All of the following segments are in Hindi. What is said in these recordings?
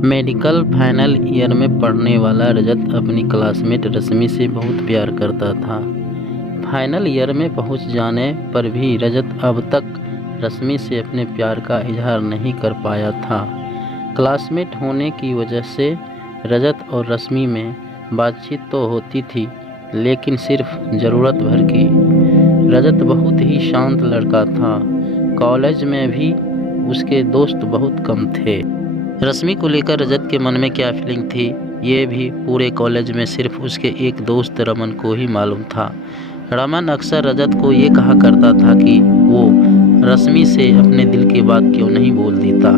मेडिकल फाइनल ईयर में पढ़ने वाला रजत अपनी क्लासमेट रश्मि से बहुत प्यार करता था। फाइनल ईयर में पहुंच जाने पर भी रजत अब तक रश्मि से अपने प्यार का इजहार नहीं कर पाया था। क्लासमेट होने की वजह से रजत और रश्मि में बातचीत तो होती थी, लेकिन सिर्फ ज़रूरत भर की। रजत बहुत ही शांत लड़का था। कॉलेज में भी उसके दोस्त बहुत कम थे। रश्मि को लेकर रजत के मन में क्या फीलिंग थी, ये भी पूरे कॉलेज में सिर्फ उसके एक दोस्त रमन को ही मालूम था। रमन अक्सर रजत को ये कहा करता था कि वो रश्मि से अपने दिल की बात क्यों नहीं बोल देता।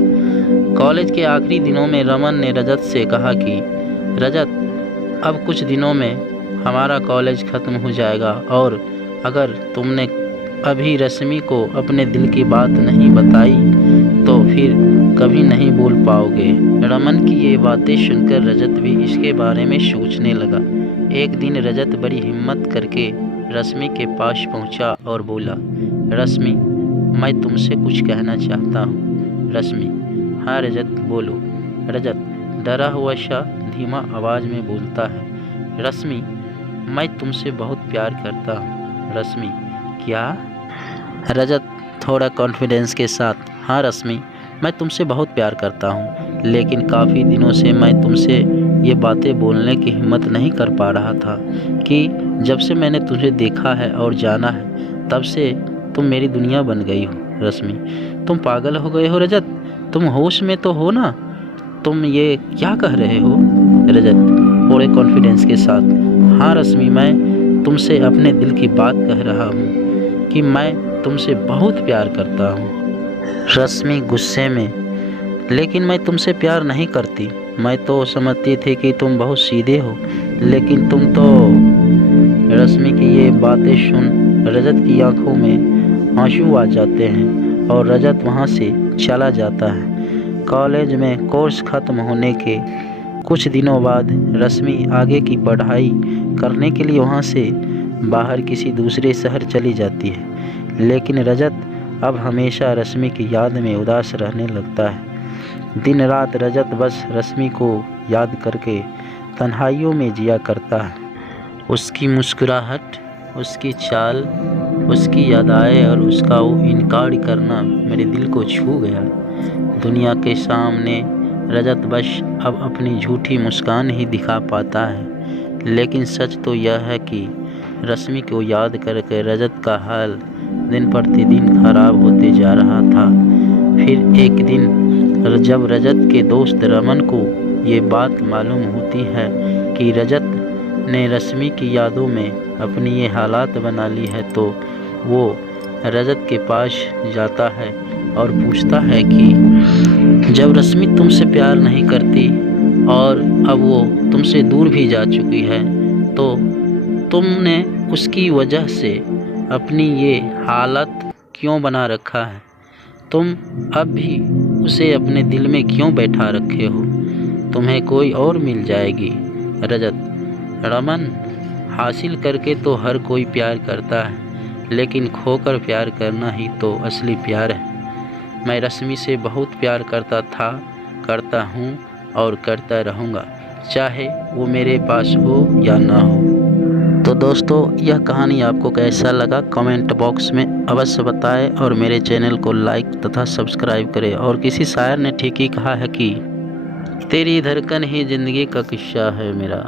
कॉलेज के आखिरी दिनों में रमन ने रजत से कहा कि रजत, अब कुछ दिनों में हमारा कॉलेज ख़त्म हो जाएगा और अगर तुमने अभी रश्मि को अपने दिल की बात नहीं बताई तो फिर कभी नहीं बोल पाओगे। रमन की ये बातें सुनकर रजत भी इसके बारे में सोचने लगा। एक दिन रजत बड़ी हिम्मत करके रश्मि के पास पहुंचा और बोला, रश्मि, मैं तुमसे कुछ कहना चाहता हूँ। रश्मि, हाँ रजत बोलो। रजत डरा हुआ सा धीमा आवाज़ में बोलता है, रश्मि, मैं तुमसे बहुत प्यार करता हूँ। रश्मि, क्या? रजत थोड़ा कॉन्फिडेंस के साथ, हाँ रश्मि, मैं तुमसे बहुत प्यार करता हूँ, लेकिन काफ़ी दिनों से मैं तुमसे ये बातें बोलने की हिम्मत नहीं कर पा रहा था कि जब से मैंने तुझे देखा है और जाना है, तब से तुम मेरी दुनिया बन गई हो। रश्मि, तुम पागल हो गए हो रजत, तुम होश में तो हो ना? तुम ये क्या कह रहे हो? रजत थोड़े कॉन्फिडेंस के साथ, हाँ रश्मि, मैं तुमसे अपने दिल की बात कह रहा हूँ कि मैं तुमसे बहुत प्यार करता हूँ। रश्मि गुस्से में, लेकिन मैं तुमसे प्यार नहीं करती। मैं तो समझती थी कि तुम बहुत सीधे हो, लेकिन तुम तो। रश्मि की ये बातें सुन रजत की आंखों में आंसू आ जाते हैं और रजत वहाँ से चला जाता है। कॉलेज में कोर्स ख़त्म होने के कुछ दिनों बाद रश्मि आगे की पढ़ाई करने के लिए वहाँ से बाहर किसी दूसरे शहर चली जाती है, लेकिन रजत अब हमेशा रश्मि की याद में उदास रहने लगता है। दिन रात रजत बस रश्मि को याद करके तन्हाइयों में जिया करता है। उसकी मुस्कुराहट, उसकी चाल, उसकी यादें और उसका वो इनकार करना मेरे दिल को छू गया। दुनिया के सामने रजत बस अब अपनी झूठी मुस्कान ही दिखा पाता है, लेकिन सच तो यह है कि रश्मि को याद करके रजत का हाल दिन प्रतिदिन खराब होते जा रहा था। फिर एक दिन जब रजत के दोस्त रमन को ये बात मालूम होती है कि रजत ने रश्मि की यादों में अपनी ये हालात बना ली है, तो वो रजत के पास जाता है और पूछता है कि जब रश्मि तुमसे प्यार नहीं करती और अब वो तुमसे दूर भी जा चुकी है, तो तुमने उसकी वजह से अपनी ये हालत क्यों बना रखा है? तुम अब भी उसे अपने दिल में क्यों बैठा रखे हो? तुम्हें कोई और मिल जाएगी। रजत, रमन, हासिल करके तो हर कोई प्यार करता है, लेकिन खोकर प्यार करना ही तो असली प्यार है। मैं रश्मि से बहुत प्यार करता था, करता हूँ और करता रहूँगा, चाहे वो मेरे पास हो या ना हो। तो दोस्तों, यह कहानी आपको कैसा लगा कमेंट बॉक्स में अवश्य बताएं और मेरे चैनल को लाइक तथा सब्सक्राइब करें। और किसी शायर ने ठीक ही कहा है कि तेरी धड़कन ही ज़िंदगी का किस्सा है मेरा,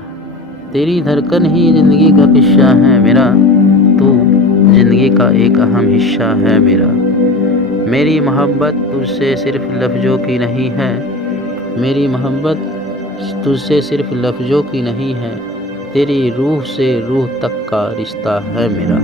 तेरी धड़कन ही ज़िंदगी का किस्सा है मेरा, तू ज़िंदगी का एक अहम हिस्सा है मेरा। मेरी मोहब्बत तुझसे सिर्फ लफ्ज़ों की नहीं है, मेरी मोहब्बत तुझसे सिर्फ लफ्ज़ों की नहीं है, तेरी रूह से रूह तक का रिश्ता है मेरा।